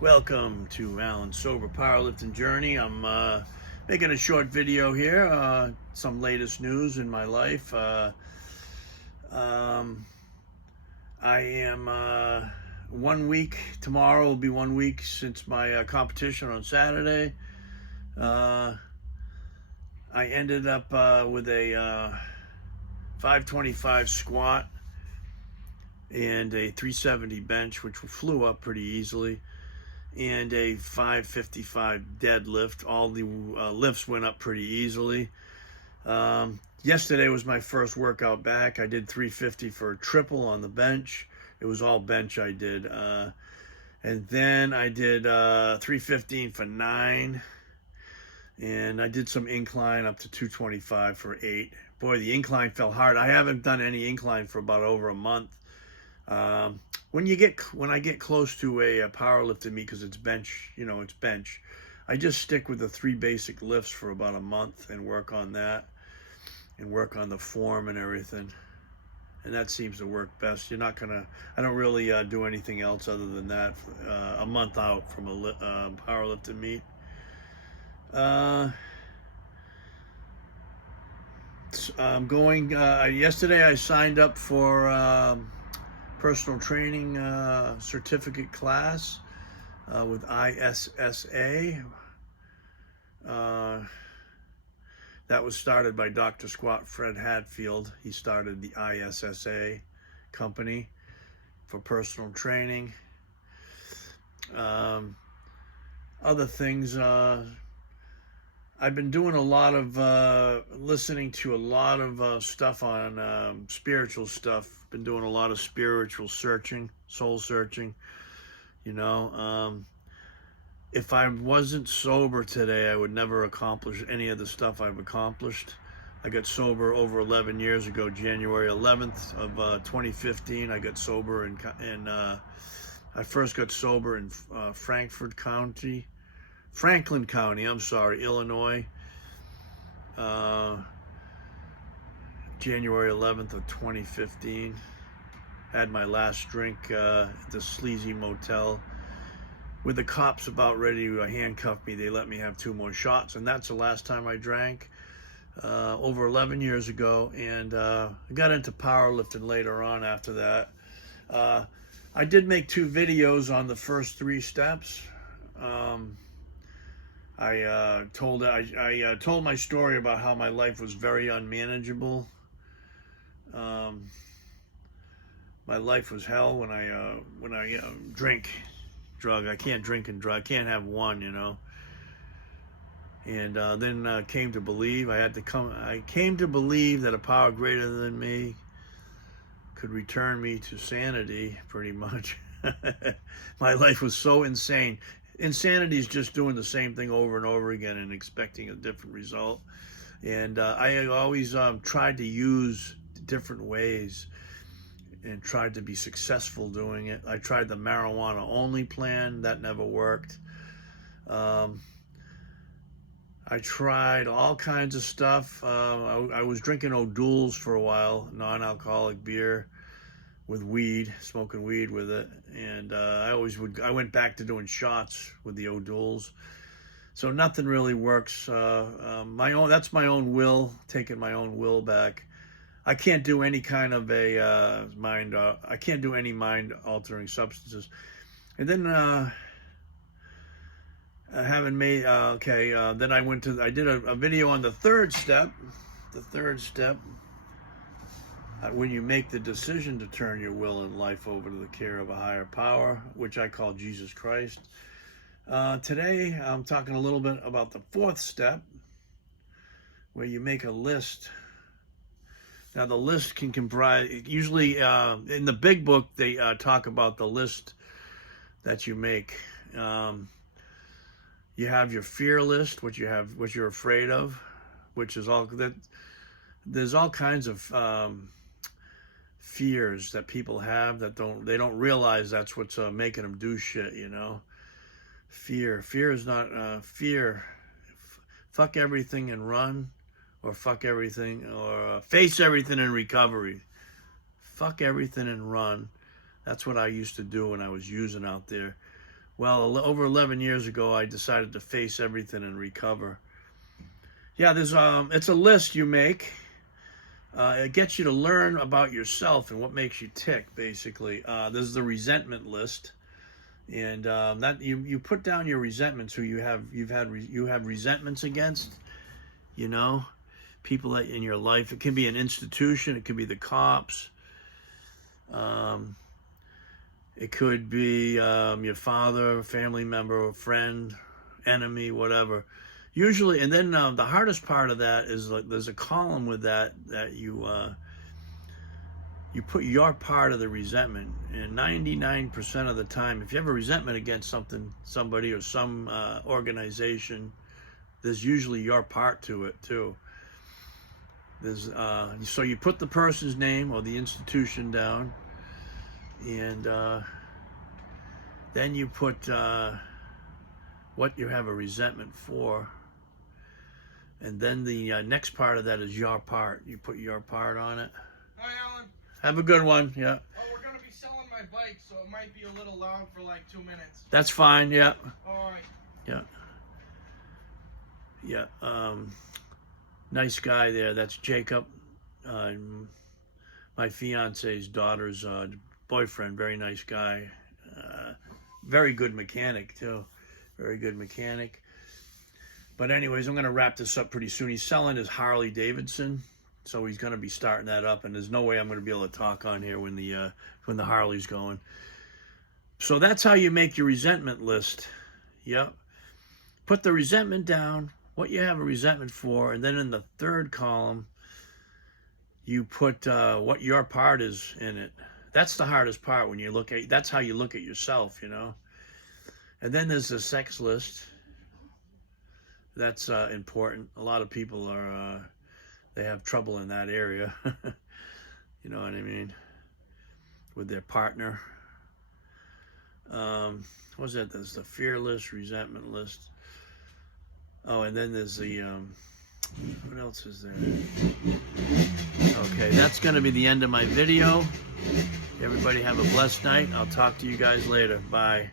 Welcome to Alan's Sober Powerlifting Journey. I'm making a short video here, some latest news in my life. Um, I am 1 week, tomorrow will be 1 week since my competition on Saturday. I ended up with a 525 squat and a 370 bench, which flew up pretty easily, and a 555 deadlift. All the lifts went up pretty easily. Yesterday was my first workout back. I did 350 for a triple on the bench. It was all bench I did. And then I did 315 for 9. And I did some incline up to 225 for 8. Boy, the incline fell hard. I haven't done any incline for about over a month. When I get close to a powerlifting meet, because it's bench, it's bench, I just stick with the 3 basic lifts for about a month and work on that and work on the form and everything. And that seems to work best. I don't really do anything else other than that a month out from a powerlifting meet. I'm going, yesterday I signed up for personal training certificate class with ISSA. That was started by Dr. Squat Fred Hatfield. He started the ISSA company for personal training. Other things, I've been doing a lot of listening to a lot of stuff on spiritual stuff. Been doing a lot of spiritual searching, soul searching. If I wasn't sober today, I would never accomplish any of the stuff I've accomplished. I got sober over 11 years ago, January 11th of 2015. I got sober I first got sober in Franklin County, Illinois. January 11th of 2015. Had my last drink at the sleazy motel. With the cops about ready to handcuff me, they let me have 2 more shots, and that's the last time I drank, over 11 years ago. And I got into powerlifting later on after that. I did make 2 videos on the first 3 steps. I told my story about how my life was very unmanageable. My life was hell when I drink, drug. I can't drink and drug. I can't have one, And then came to believe I came to believe that a power greater than me could return me to sanity, pretty much. My life was so insane. Insanity is just doing the same thing over and over again and expecting a different result. And I always tried to use different ways and tried to be successful doing it. I tried the marijuana only plan. That never worked. I tried all kinds of stuff. I was drinking O'Doul's for a while, non-alcoholic beer with weed, smoking weed with it. And I went back to doing shots with the O'Doul's. So nothing really works. That's my own will, taking my own will back. I can't do any kind of a I can't do any mind-altering substances. And then I haven't made, then I did a video on the 3rd step. The 3rd step, when you make the decision to turn your will and life over to the care of a higher power, which I call Jesus Christ. Today, I'm talking a little bit about the 4th step, where you make a list. Now, the list can comprise, usually in the big book, they talk about the list that you make. You have your fear list, what you're afraid of, which is all that. There's all kinds of fears that people have that they don't realize that's what's making them do shit. Fear is not fear. Fuck everything and run. Or fuck everything, or face everything in recovery. Fuck everything and run. That's what I used to do when I was using out there. well, over 11 years ago, I decided to face everything and recover. Yeah, it's a list you make. It gets you to learn about yourself and what makes you tick, basically. There's the resentment list, and that you put down your resentments, who you have resentments against, you know, people that in your life. It can be an institution, it could be the cops, it could be your father, family member, friend, enemy, whatever. Usually, and then the hardest part of that is, like, there's a column with that you put your part of the resentment. And 99% of the time, if you have a resentment against somebody or some organization, there's usually your part to it too. There's so you put the person's name or the institution down, and then you put what you have a resentment for. And then the next part of that is your part. You put your part on it. Hi, Alan. Have a good one. Yeah. Oh, we're going to be selling my bike, so it might be a little loud for like 2 minutes. That's fine. Yeah. All right. Yeah. Yeah. Nice guy there. That's Jacob, my fiance's daughter's boyfriend. Very nice guy. Very good mechanic too. Very good mechanic. But anyways, I'm going to wrap this up pretty soon. He's selling his Harley Davidson, so he's going to be starting that up. And there's no way I'm going to be able to talk on here when the Harley's going. So that's how you make your resentment list. Yep. Put the resentment down, what you have a resentment for, and then in the third column, you put what your part is in it. That's the hardest part when you look at. That's how you look at yourself, you know. And then there's the sex list. That's important. A lot of people they have trouble in that area. You know what I mean? With their partner. What's that? There's the fear list, resentment list. Oh, and then there's the, what else is there? Okay, that's going to be the end of my video. Everybody have a blessed night. I'll talk to you guys later. Bye.